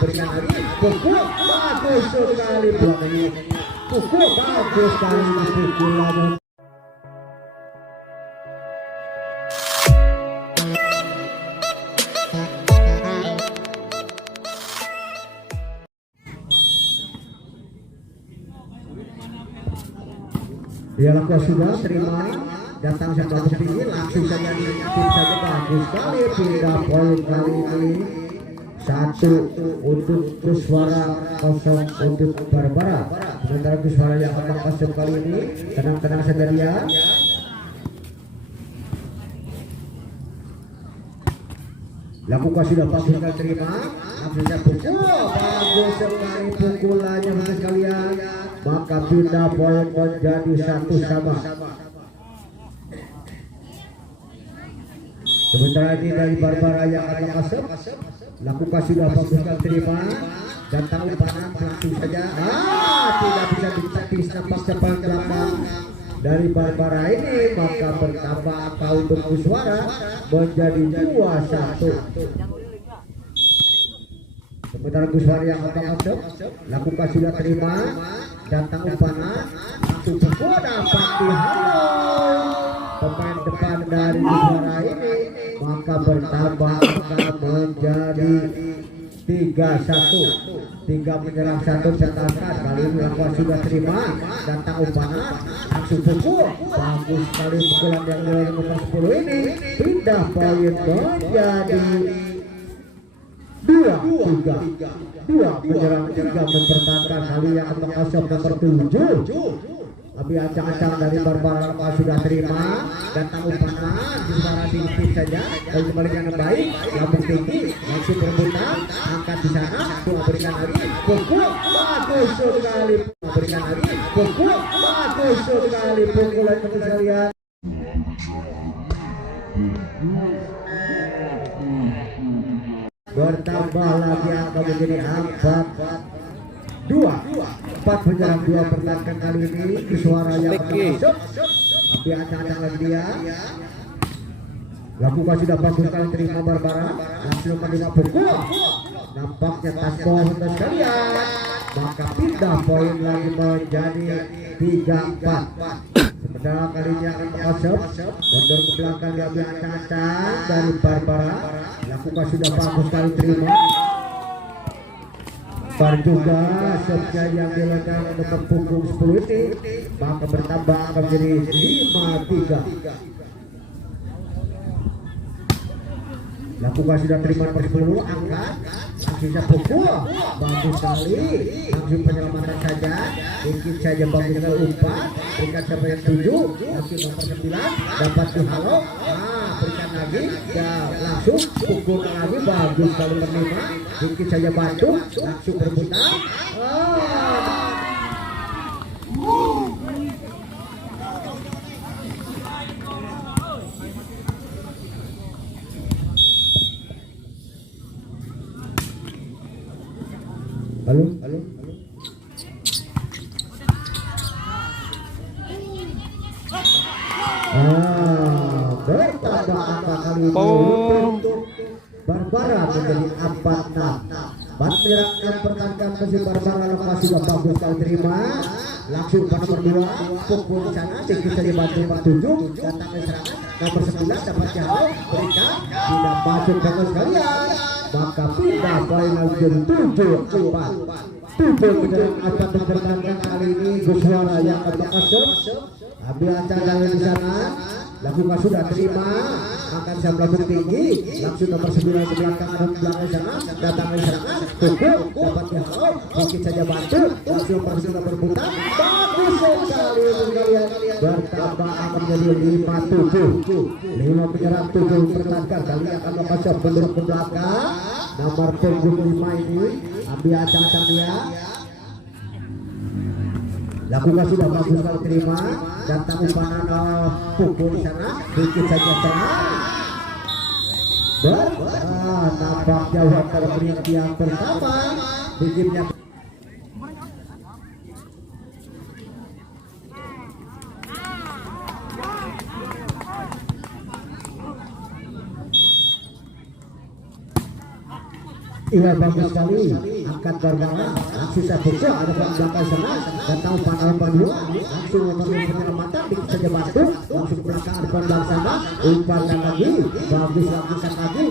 berikan lagi pukul bagus sekali belakangnya pukul bagus sekali pukul lagi. Dia lakukan sudah terima datang sama tinggi langsung saja diintip saja bagus sekali pindah poin kali ini 1 untuk Kuswara 0 untuk Barbara. Sementara Kuswara yang akan masuk kali ini tenang-tenang saja dia. Lakukan sudah bagus sekali terima langsung saja pukul bagus sekali pukulannya untuk sekalian. Maka pindah poin menjadi 1-sama. Sementara ini dari Barbara yang akan masuk lakukan sudah bagus sekali terima datang umpan langsung saja tidak bisa ditepis nampak cepat belakang dari Barbara ini maka bertambah angka untuk Kuswara menjadi 2-1. Sementara Kuswara yang akan masuk lakukan sudah terima datang umpan langsung pukul dapat dihalau pemain depan dari Kuswara ini maka bertambah angka menjadi 3-1. 3 menyerang 1 catatan kali ini lakukan sudah terima datang umpan langsung pukul bagus sekali pukulan yang dari nomor 10 ini pindah poin menjadi 2-3 menyerang 3 mempertahankan kali yang akan masuk nomor 7. Tapi acang-acang dari Barbara sudah terima datang umpanan di sana sedikit saja dan kembali yang baik lambung tinggi langsung perebutan angkat di sana berikan lagi pukul bagus sekali berikan lagi pukul bagus sekali pukulan untuk sekalian. Bertambah lagi angka menjadi 4 menyerang 2 pertahankan kali ini Kuswara yang akan masuk tapi acang-acang lagi dia lakukan sudah bagus sekali terima Barbara langsung menerima pukul nampaknya tanpa untuk sekalian maka pindah poin lagi menjadi 3-4. Sementara kali ini akan masuk mundur ke belakang diambil acang-acang dari Barbara lakukan sudah bagus sekali terima juga sebetulnya yang dilakukan untuk punggung 10 ini maka bertambah akan menjadi 5-3. Lakukan sudah terima nomor 10 angkat langsung saja pukul bagus sekali langsung penyelamatan saja sedikit saja bagus sekali umpan berikan sampai yang 7 langsung nomor 9 dapat dihalau berikan lagi ya langsung pukul lagi bagus sekali menerima sedikit saja bantu langsung berputar halo bertambah angka kali ini untuk Barbara menjadi 4-6. Ban menyerang yang pertahankan mesin Barbara lepas sudah bagus kali terima langsung pada nomor 2 pukul di sana sedikit saja bantu nomor 7 datang ke serangan nomor 9 dapat jauh berikan tidak masuk bagus sekalian maka pindah poin lagi 7-4 menyerang akan mempertahankan kali ini Kuswara yang akan masuk ambil acara di sana lakukan sudah terima akan bisa melakukan tinggi langsung nomor 9 ke belakang sana datang ke serangan pukul dapat dihalau sedikit saja bantu langsung nomor berputar bagus sekali sekalian bertambah akan menjadi 5-7 5 menyerang 7 pertahankan kali akan masuk mendorong ke belakang nomor punggung 5 ini ambil acang-acang dia lakukan sudah bagus sekali terima datang umpanan pukul di sana sedikit saja serang nampak jauh terberi yang pertama bikinnya Iya bagus sekali, angkat Barbara, langsung saya pukul, ada belakang sana, datang panah berdua, langsung membangun penyelamatan, dikit saja bantu, langsung ke belakang ada belakang sana, umpankan lagi, bagus lagi,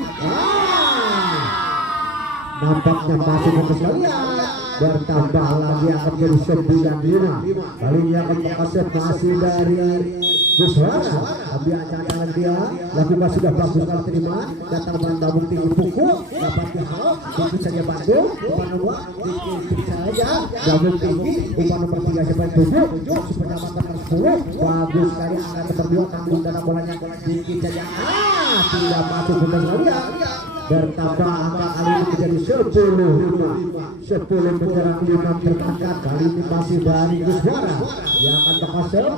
nampaknya masih bagus sekali ya. Bertambah lagi akan jadi 9-5. Kali ini akan masuk masih dari Guswara. Tapi acara dia lakukan sudah bagus kali terima. Datang bandabung tinggi pukul, dapat dihal, dikit saja bantu, umpan nomor dikit saja, gabung tinggi, umpan nomor 3 sampai 7, penyelamatan nomor 10, bagus sekali angkat nomor 2 tanggung dan bolanya dikit saja, tidak masuk benar sekali ya. Bertambah angka kali ini menjadi 10 menyerang 5 terangkat. Kali ini masih dari Guswara yang akan masuk.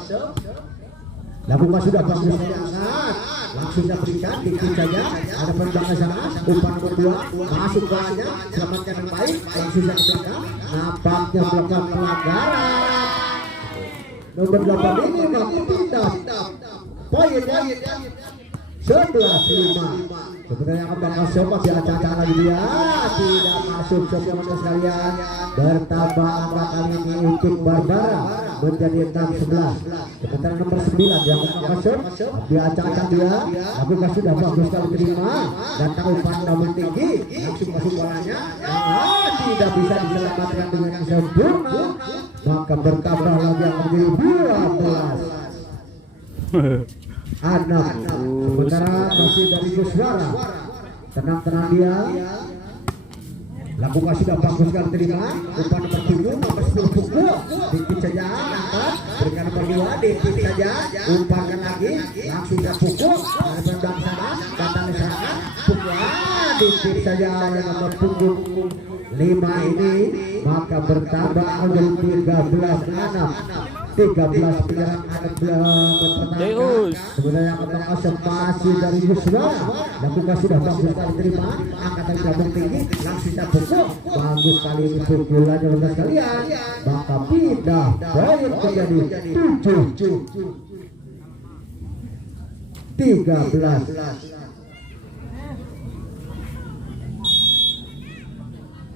Lakukan sudah bagus sekali angkat, langsung saya berikan dikit saja, ada belakang sana, umpan nomor 2 masuk bolanya, selamatkan yang baik, langsung saya berikan, nampaknya melakukan pelanggaran. Nomor 8 ini mampu pindah poinnya 11-5. Sebenarnya akan masuk masih acak-acak lagi dia, tidak masuk teman-teman sekalian. Bertambah angka kali ini untuk Barbara menjadi 6-11. Sementara nomor 9 yang akan masuk, dia acak-acak dia, tapi sudah bagus sekali terima, datang umpan namun tinggi, langsung masuk bolanya, tidak bisa diselamatkan dengan sempurna, maka bertambah lagi akan menjadi 12. Anak sementara masih dari Guswara, tenang dia, lakukan sudah bagus sekali terima, umpan nomor 7 nomor 10 pukul, dikit saja angkat, berikan nomor 2 dikit saja, umpankan lagi, langsung dia pukul, ada pendang sana, datang di serangan, pukul, dikit saja yang nomor punggung 5 ini, maka bertambah menjadi 13 penyerang anak berpertahankan. Sebenarnya akan masuk masih dari Guswara, lakukan sudah bagus sekali terima, angkatan gabung tinggi, langsung saya pukul, bagus sekali ini pukulannya benar sekalian, maka pindah poin menjadi 7-13.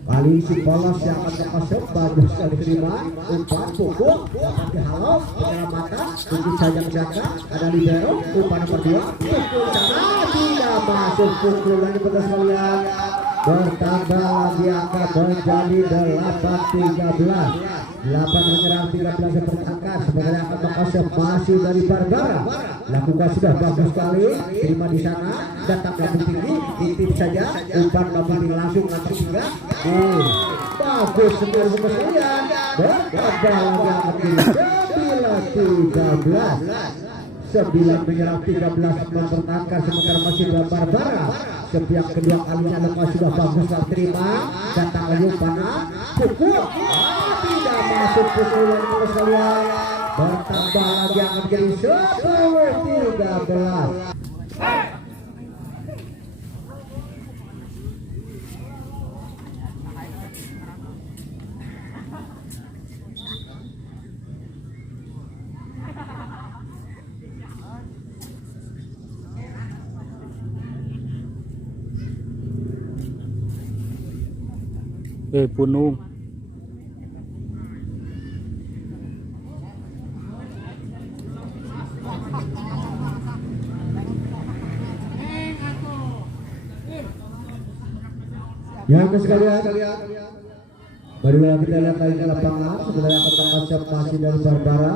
Kali si polos yang akan masuk, bagus sekali terima, umpan pukul, dapat dihalau, penyelamatan, dikit saja menjaga, ada libero, umpan nomor 2, pukul sana, tidak masuk pukulannya benar sekalian. Bertambah lagi angka menjadi 8-13. 8 menyerang 13 yang berangkat. Sebenarnya akan masuk masih dari Barbara. Lakukan sudah bagus sekali, terima di sana, datang lebih tinggi, intip saja, umpan lebih tinggi langsung 3. Bagus sekali sekalian. Bertambah lagi angka 9-13. 9 menyerang 13 mempertahankan, sementara masih dari Barbara. Setiap kedua kalinya lepas sudah bagus terima, datang lagi panah, pukul, tidak masuk pukulan sekalian. Bertambah lagi akan menjadi 10-13. Punung. Yang sekalian, barulah kita lihat lagi ke lapangan. Sebenarnya akan masuk masih dari Barbara.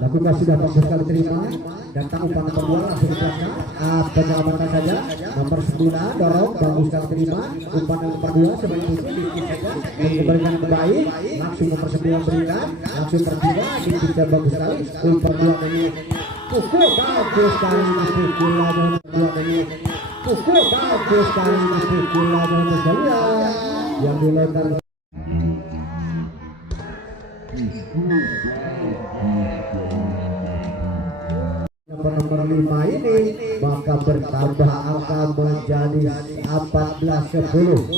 Lakukan sudah bagus sekali terima, datang umpan nomor 2 langsung ke belakang, penyelamatan saja, nomor 9 dorong, bagus sekali terima, umpan nomor 2 sebagai itu dikit saja, memberikan yang baik, langsung nomor 9 berikan, langsung tertiba, dikit dan bagus sekali, umpan 2 ini, pukul bagus sekali, pukul lagi nomor 2 ini, pukul bagus sekali, pukul lagi nomor sekalian, yang dilontarkan. Nomor 5 ini maka bertambah angka menjadi 14-10.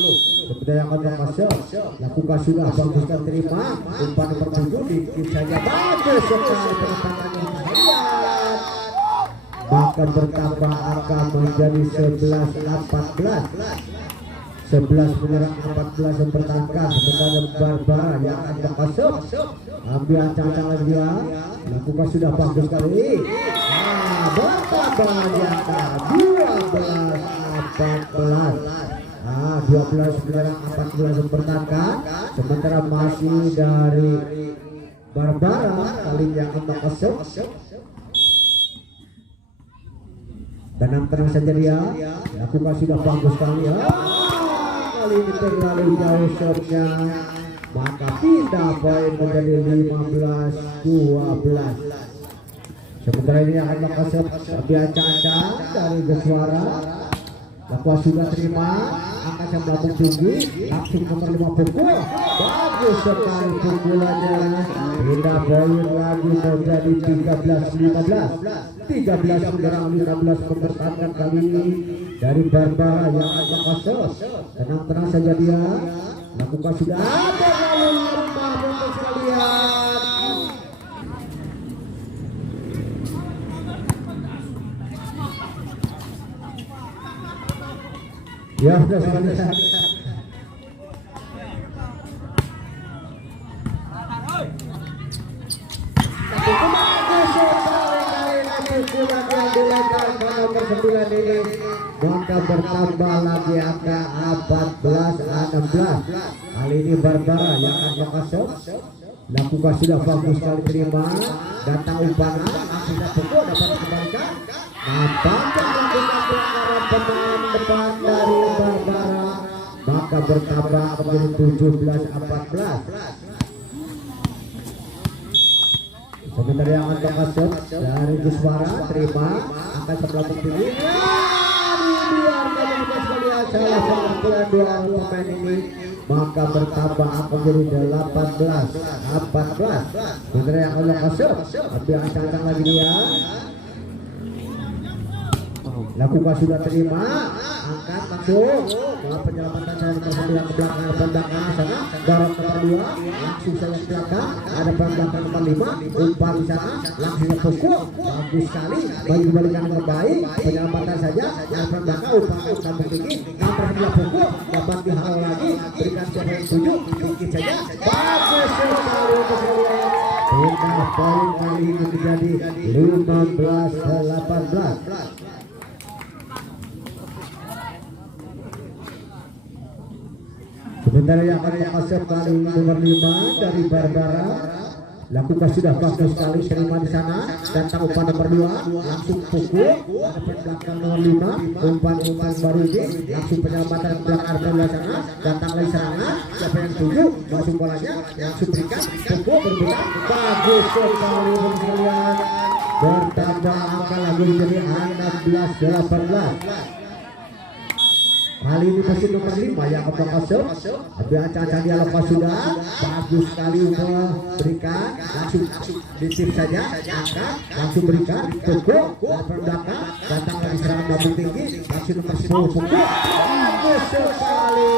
Seperti yang akan masuk, lakukan sudah bagus dan terima, umpan nomor 7 dikit saja, bagus sekali penyerangannya sekalian. Maka bertambah angka menjadi 11-14. 11 menyerang 14 mempertahankan. Sementara Barbara yang akan masuk ambil ancang-ancang lagi dia, lakukan sudah bagus sekali. Bertambah di angka 12-14. 12 menyerang 14 mempertahankan. Sementara masih dari Barbara kali yang akan masuk. Tenang saja dia, lakukan sudah bagus sekali ya. Kali ini terlalu jauh shotnya, maka pindah poin menjadi 15-12. Sementara ini akan masuk lebih ancang-ancang dari Geswara. Lakukan sudah terima, akan melambung tinggi, langsung nomor 5 pukul. Bagus sekali pukulannya. Pindah poin lagi menjadi 13-15. 13 menyerang 15 mempertahankan kali ini dari Barbara yang akan masuk. Tenang saja dia, lakukan sudah terlalu lemah untuk sekalian. Ya sudah selesai. Maka bertambah lagi angka 14-16. Kali ini Barbara yang akan masuk. Lakukan sudah bagus sekali terima. Datang umpannya, sudah pukul dapat dikembalikan. Nampaknya melakukan pelanggaran pemain depan dari Barbara. Maka bertambah menjadi 17-14. Sementara yang akan masuk dari Geswara terima, akan sebelah tinggi. Salah satu dua pemain ini, maka bertambah akan menjadi 18-14. Sementara yang akan masuk, ambil ancang-ancang lagi dia. Lakukan sudah terima, angkat langsung. Penyelamatan saya bersembilan ke belakang sana. Dorong nomor 2, langsung saya ke belakang. Ada belakang nomor 5, umpan di sana, langsung pukul. Bagus sekali, bagi kembalikan yang baik. Penyelamatan saja, yang belakang umpan sambung tinggi. Nomor 9 pukul, dapat dihalau lagi. Berikan siapa yang tuju, sedikit saja. Bagus sekali untuk sekalian. Pindah poin kali ini menjadi 15-18. Sementara yang akan masuk kali nomor 5 dari Barbara. Lakukan sudah bagus sekali terima di sana. Datang umpan nomor 2, langsung pukul. Ada belakang nomor 5, umpan baru ini. Langsung penyelamatan belakang di sana. Datang lagi serangan. Siapa yang tuju? Langsung bolanya, langsung berikan pukul berbeda. Bagus sekali sekalian. Bertambah angka lagi menjadi 16-18. Kali ini masih nomor 5 yang akan masuk. Tapi ancang-ancang dia lepas sudah. Bagus sekali berikan. Langsung ditip saja. Angkat. Langsung berikan. Pukul. Dari belakang. Datang dari serangan lambung tinggi. Langsung nomor 10 pukul. Bagus sekali.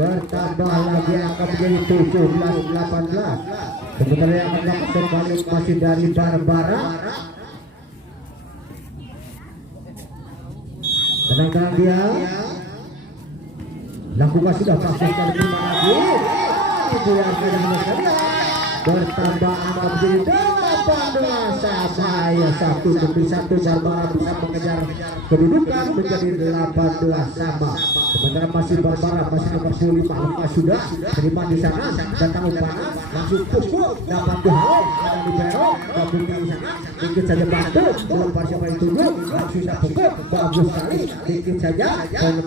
Bertambah lagi angka menjadi 17-18. Sementara yang akan masuk kali masih dari Barbara. Tenang dia. Lakukan sudah bagus sekali terima lagi. Itu yang akan sekalian. Bertambah angka menjadi 18 saya 1-1. Barbara bisa mengejar kedudukan menjadi 18 sama. Sementara masih Barbara masih nomor 5 lepas sudah terima di sana. Datang umpan langsung pukul dapat dihalau. Ada libero gabung di sana. Dikit saja bantu melempar siapa yang tuju langsung bisa pukul. Bagus sekali dikit saja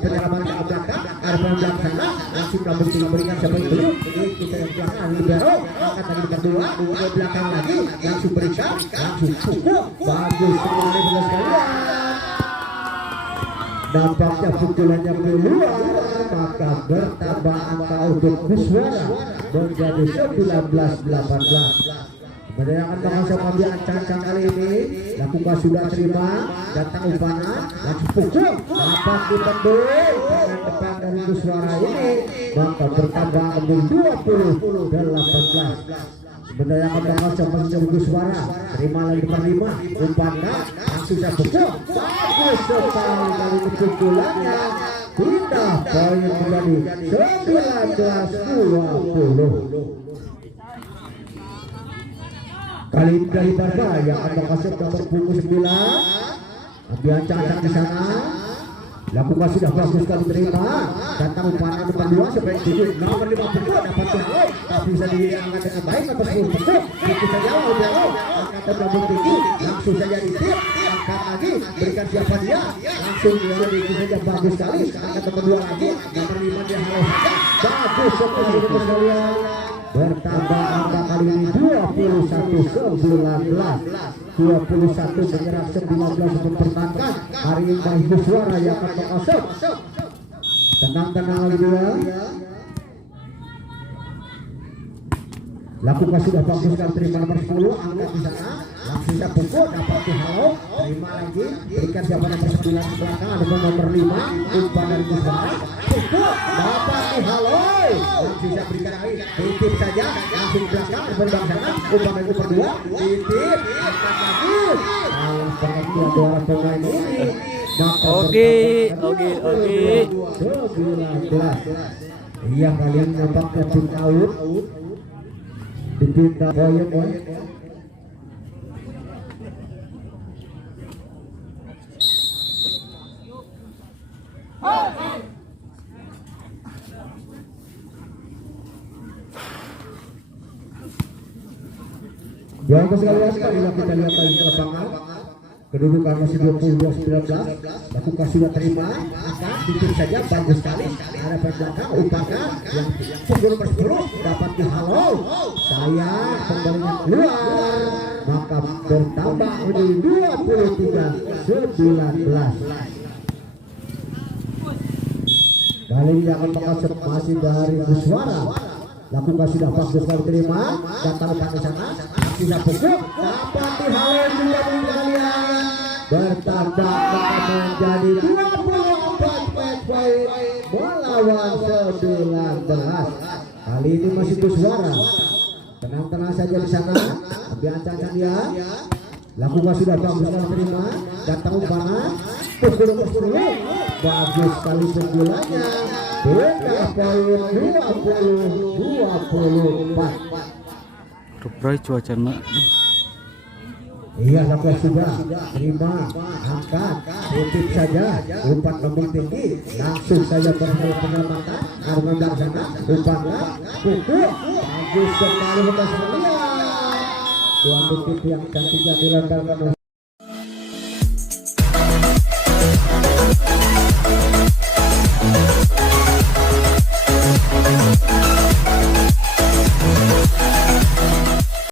penyelaman ke belakang. Ada belakang sana langsung gabung tinggal berikan siapa yang tuju. Dikit saja belakang libero angkat lagi berdua ke belakang lagi langsung berikan langsung pukul. Bagus sekali sekalian. Nampaknya pukulannya keluar, maka bertambah angka untuk Geswara menjadi 19-18. Kemudian yang akan masuk ambil ancang-ancang kali ini. Lakukan sudah terima. Datang umpannya langsung pukul. Dapat ditendung dengan depan dan dari suara ini, maka bertambah menjadi 20-18. Sebenarnya kata menjadi suara, terima lagi per 5, umpannya langsung saya pukul, bagus sekali dari pukulannya, pindah poin menjadi 19-20. Kali ini dari Barbara yang akan kasih nomor punggung 9, ambil ancang-ancang di sana. Lakukan sudah bagus kali terima, datang umpan depan 2 sampai 7, nomor 5 pukul dapat jauh, tapi bisa diangkat dengan baik atau 10 pukul, bisa jauh, angkat lebih tinggi, langsung saja ditip, angkat lagi, berikan siapa dia, langsung dia saja bagus sekali, angkat nomor 2 lagi, nomor 5 dia halau saja, bagus sekali sekalian. Bertambah angka kali ini 21-19, 21 menyerang 19 mempertahankan. Hari ini baik suara yang akan masuk. Tenang-tenang lagi dia. Lakukan sudah bagus kan, terima nomor 10, angkat di sana, langsung dia pukul, dapat dihalau, terima lagi, berikan siapa nomor 9 di belakang, ada nomor 5, umpan dari Buswara, pukul, dapat dihalau, langsung dia berikan lagi, titip saja, langsung belakang, berbang sana, umpan dari nomor 2, titip, angkat lagi, kalau pengertian dua pemain ini, Oke. 19. Iya, kalian nampaknya pun out. Dipindah poin ya. Yang sekalian kita lihat lagi ke lapangan. Kedudukan masih 22-19. Lakukan sudah terima, akan bikin saja bagus sekali. Ada belakang umpannya yang pukul nomor 10 dapat dihalau. Saya kembalinya keluar, maka bertambah menjadi 23-19. Kali ini akan mengasih masih dari Buswara. Lakukan sudah bagus sekali terima, datang umpan di sana, tidak pukul, dapat dihalau juga kalian. Bertambah menjadi 24 poin melawan 19. Kali ini masih Buswara. Tenang-tenang saja di sana, ambil ancang dia. Lakukan sudah bagus sekali terima, datang umpannya, pukul nomor 10, bagus sekali pukulannya. Beda poin 20-24. Ruprai cuaca nak. Iya, lakukan sudah terima, angkat, titip saja, umpan nomor tinggi, langsung saja penyelamatan, armandar sana, umpannya, pukul, bagus sekali untuk sekalian. Tuan titip yang cantiknya dilantarkan.